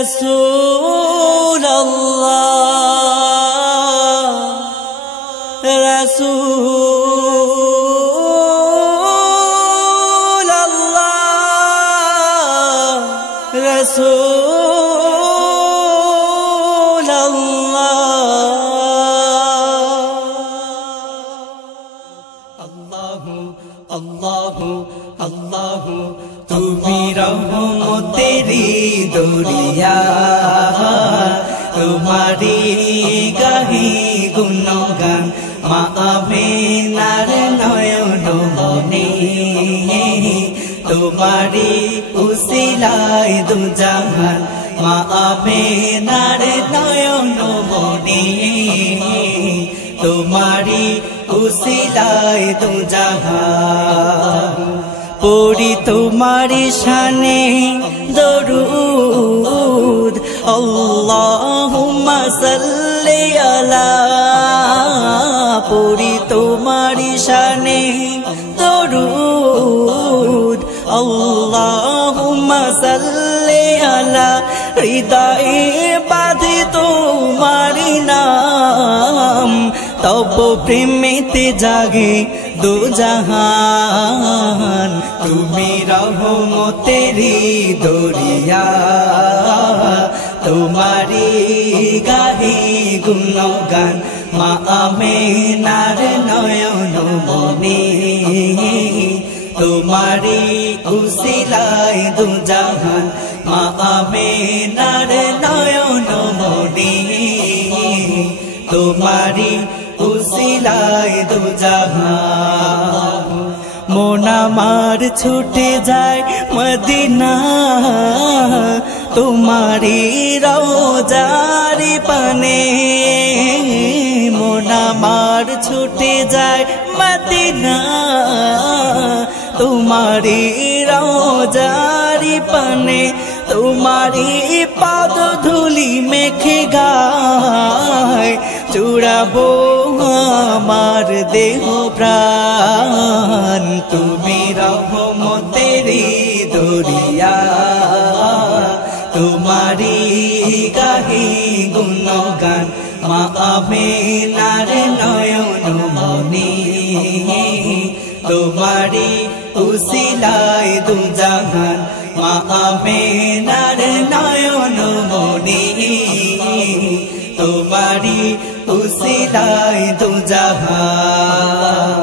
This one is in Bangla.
رسول الله رسول الله رسول الله الله الله তুমি রহমতেরি দরিয়া তোমারি গাহি গুণগান মা আমিনার নয়ন মনি তোমারি উসিলায় দুজাহান মা আমিনার নয়ন মনি তোমারি উসিলায় দুজাহান পড়ি তোমারি শানে দরুদ আল্লাহুম্মা সাল্লি আলা পড়ি তোমারি শানে দরুদ আল্লাহুম্মা সাল্লি আলা হৃদয়ে বাঁধে তোমারি নাম তব প্রেমেতে জাগে দো জাহান তুমি রহমতেরি দরিয়া তোমারি গাহি গুণগান মা আমিনার নয়ন মনি তোমারি উসিলায় দো জাহান মা আমিনার নয়ন মনি তোমারি উসিলায় দো জাহান মন আমার ছুটে যায় মদিনা তোমারি রওজারি পানে মন আমার ছুটে যায় মদিনা তোমারি রওজারি পানে তোমারি পাদ ধুলি মেখে গায় চূড়াবো আমার দেহ প্রাণ তুমি রহমতেরি দরিয়া তোমারি গাহি গুণগান মা আমিনার নয়ন মনি তোমারি উসিলায় দুজাহান মা আমিনার নয়ন মনি তোমারি উসিলায় দো জাহান